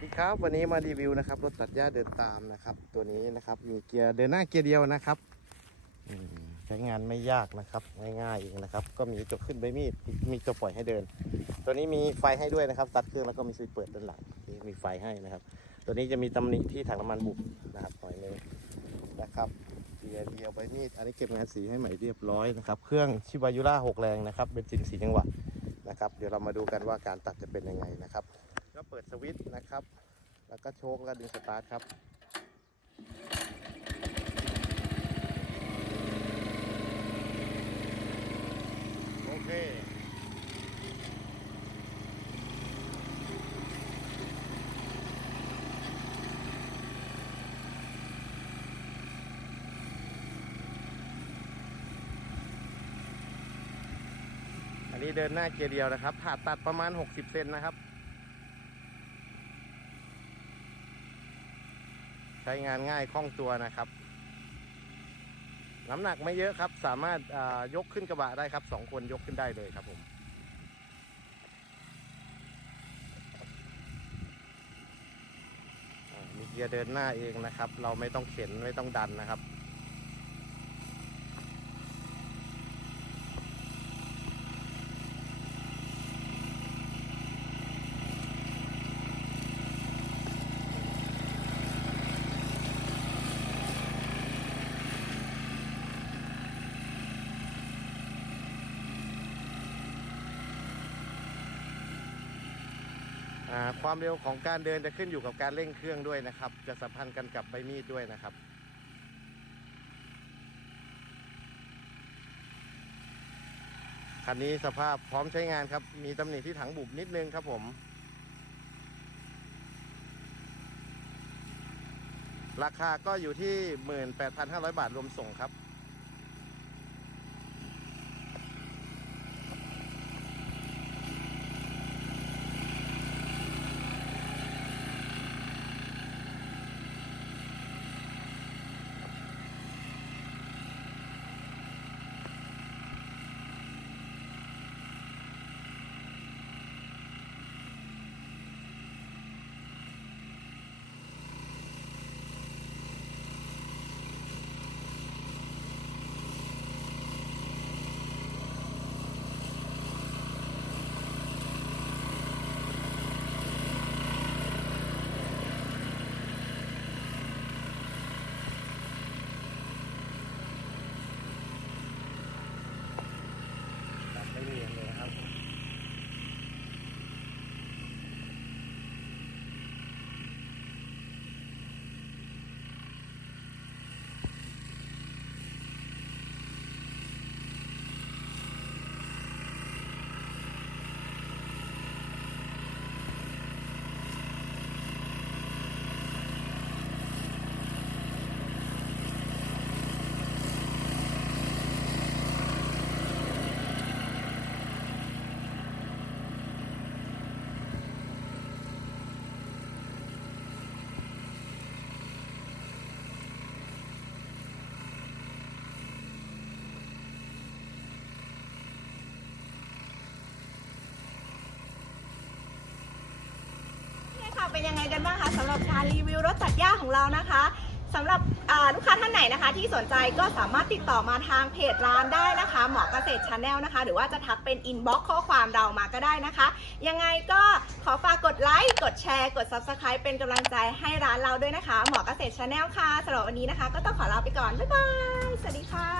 สดีครับวันนี้มารีวิวนะครับรถตัดหญ้าเดินตามนะครับ ตัวนี้นะครับมีเกียร์เดินหน้าเกียร์เดียวนะครับใช้งานไม่ยากนะครับง่ายๆเองนะครับ ก็มีจกขึ้นใบมีดมีตัวปล่อยให้เดิน ตัวนี้มีไฟให้ด้วยนะครับตัดเครื่องแล้วก็มีสวิตช์เปิดด้านหลังที่มีไฟให้นะครับ ตัวนี้จะมีตำหนิที่ถังน้ำมันบุบนะครับหน่อยนึงนะครับเกียร์เดียวใบมีดอันนี้เก็บงานสีให้ใหม่เรียบร้อยนะครับเครื่องชิบายุล่าหกแรงนะครับเบนซินสีจังหวะนะครับเดี๋ยวเรามาดูกันว่าการตัดจะเป็นยังไงนะครับ ก็เปิดสวิตช์นะครับ แล้วก็โชคแล้วดึงสตาร์ทครับโอเคอันนี้เดินหน้าเกียร์เดียวนะครับผ่าตัดประมาณ 60 เซนนะครับ ใช้งานง่ายคล่องตัวนะครับ น้ำหนักไม่เยอะครับ สามารถยกขึ้นกระบะได้ครับสองคนยกขึ้นได้เลยครับผมมีเกียร์เดินหน้าเองนะครับ เราไม่ต้องเข็นไม่ต้องดันนะครับ ความเร็วของการเดินจะขึ้นอยู่กับการเร่งเครื่องด้วยนะครับ จะสัมพันธ์กันกับใบมีดด้วยนะครับคันนี้สภาพพร้อมใช้งานครับ มีตำหนิที่ถังบุบนิดนึงครับผม ราคาก็อยู่ที่ 18,500 บาทรวมส่งครับ ค่ะเป็นยังไงกันบ้างคะสำหรับการรีวิวรถตัดหญ้าของเรานะคะสำหรับลูกค้าท่านไหนนะคะ ที่สนใจก็สามารถติดต่อมาทางเพจร้านได้นะคะ หมอเกษตรชาแนลนะคะ หรือว่าจะทักเป็นอินบ็อกข้อความเรามาก็ได้นะคะ ยังไงก็ขอฝากกดไลค์กดแชร์กด Subscribe เป็นกำลังใจให้ร้านเราด้วยนะคะ หมอเกษตรชาแนลค่ะสำหรับวันนี้นะคะ ก็ต้องขอลาไปก่อน บ๊ายบาย สวัสดีค่ะ